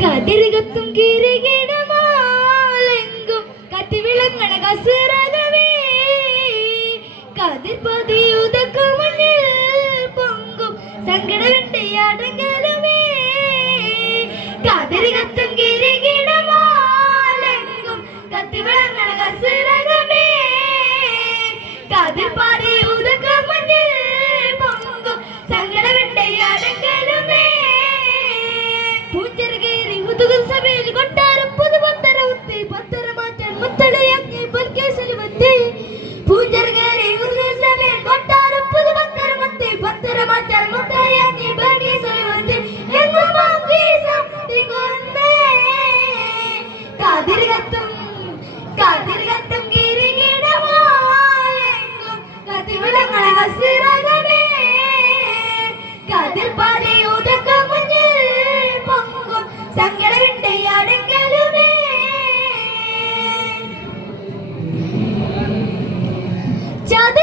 കതിരികത്തും കിരീടമാലെങ്കും കത്തിവിളങ്ങണ കസുരകവേ കതിർപതിയുതക്കും മുന്നിൽ പൊങ്കും സങ്കടവിണ്ടയാടങ്ങളുമേ കതിരികത്തും കിരീടമാലെങ്കും കത്തിവിളങ്ങണ കസുരകവേ കതിർപതിയുതക്കും മുന്നിൽ പൊങ്കും സങ്കടവിണ്ടയാടങ്ങളുമേ സഭയിൽ കൊട്ടാരം പുതുപത്തര ഉത്തി പത്തര മാറ്റാൻ മുത്തടയാക്കി ബൽക്കേശലി വത്തി പൂഞ്ചർഗേരി സഭയിൽ കൊട്ടാരം പുതുപത്തര മുത്തി പത്തര മാറ്റാൻ മുത്തടയാക്കി ബൽക്കേശലി വത്തി എങ്ങും മാംഗീസം തികുന്നേ കാതിരികത്തും കിരീടമാലെങ്കും കതിവിളങ്ങണ കസിരകമേ കതിർപാടി ഉദക്കം മുന്നിൽ പൊങ്കും സങ്കടവിണ്ടയാടങ്ങളുമേ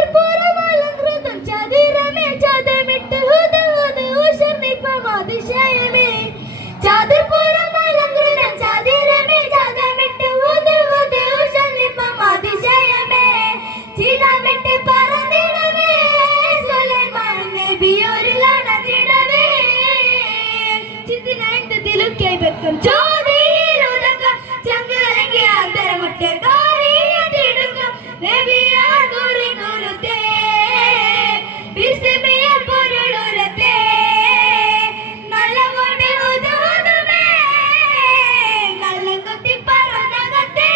ചതുർപുരമലങ്കൃതം ചതുരമേ ചതമിട്ട് ഹുദഹുദ ഉഷർനിപ്പമാതിശയമേ ചതുർപുരമലങ്കൃതം ചതുരമേ ചതമിട്ട് ഹുദഹുദ ഉഷർനിപ്പമാതിശയമേ ചിലമിട്ട് പറന്നിടവേ സുലൈമാൻ നബിയോരിലണഞ്ഞിടവേ ചിന്തിനയന്തത്തിലൊക്കെ വെക്കം ചോദിയിലുതക്കം ചങ്കലങ്കി അന്തരമുട്ടെ കാരിയതിടുക്കം നബിയാ ഗുരു ഗുരുത്തേ വിസ്മയ പൊരുളുരത്തേ നല്ലവോടെ ഉദുദുമേ നല്ല കൊത്തി പറന്നകത്തേ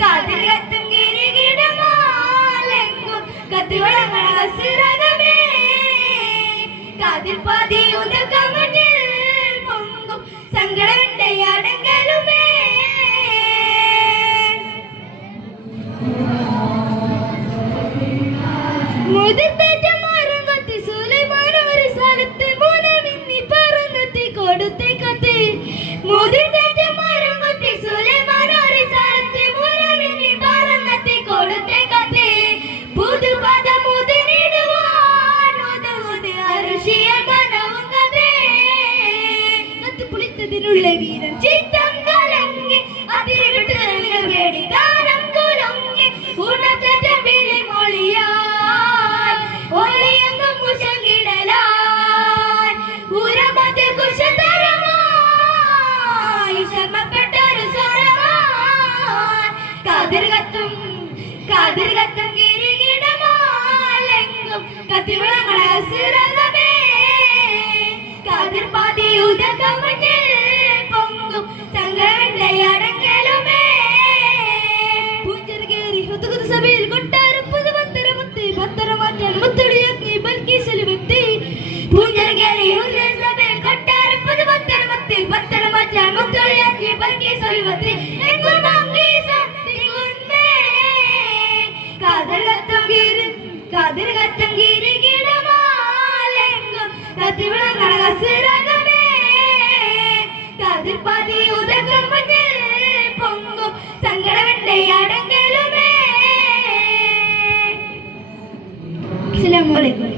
കാതിരകത്തും കിരീടമാലെങ്കും കത്തിവിളങ്ങണ കസിരകമേ കാതിർപാതി ഉദക്കം മുന്നിൽ പൊങ്കും സങ്കടവിണ്ടയാടങ്ങളുമേ മുതിർത്തേറ്റമാറും കൊത്തി സുലൈമാൻ ഒരു സ്ഥലത്ത് മൂലമിന്നി പറന്നെത്തി കൊടുത്തേ കത്തി മുതിർത്തേറ്റമാറും കൊത്തി സുലൈമാൻ ഒരു സ്ഥലത്ത് മൂലമിന്നി പറന്നെത്തി കൊടുത്തേ കത്തി പുതുപദ മുതിരിടുവാൻ ഉദുദ് അരുഷിയ കനവും കഥേ കത്ത് പുളിത്തതിനുള്ള വീരൻ ചിത്തം കലങ്ങി അതിരിവിട്ട് വേടി ഗാനം കുലങ്ങി ഉണത്തറ്റം വിളി മൊഴിയാൻ ഒളിയങ്ങും കുശങ്കിടലാൻ ഉരമതിൽ കുശതരമായി ശ്രമപ്പെട്ടൊരു സ്വരമാൻ കാതിർകത്തും കിരീടമാലെങ്കും കത്തിവിളങ്ങണ കസിരകമേ കാതിർപാതി ഉദക്കം മുന്നിൽ പൊങ്കും സങ്കടവിണ്ടയാടങ്ങളുമേ പൂഞ്ചർഗേരി സഭയിൽ കൊട്ടാരം പുതുപത്തര മുത്തി പത്തര മാറ്റാൻ മുത്തടിയാക്കി ബൽക്കേശലി വത്തി പൂഞ്ചർഗേരി സഭയിൽ കൊട്ടാരം പുതുപത്തര മുത്തി പത്തര മാറ്റാൻ മുത്തടിയാക്കി ബൽക്കേശലി വത്തി എങ്ങും മാംഗീസം തികുന്നേ കാതിരകത്തും കിരീടമാലെങ്കും കത്തിവിളങ്ങണ കസിരകമേ കാതിർപാതി ഉദക്കം മുന്നിൽ പൊങ്കും സങ്കടവിണ്ടയാടങ്ങളുമേ. അസ്സലാമു അലൈക്കും.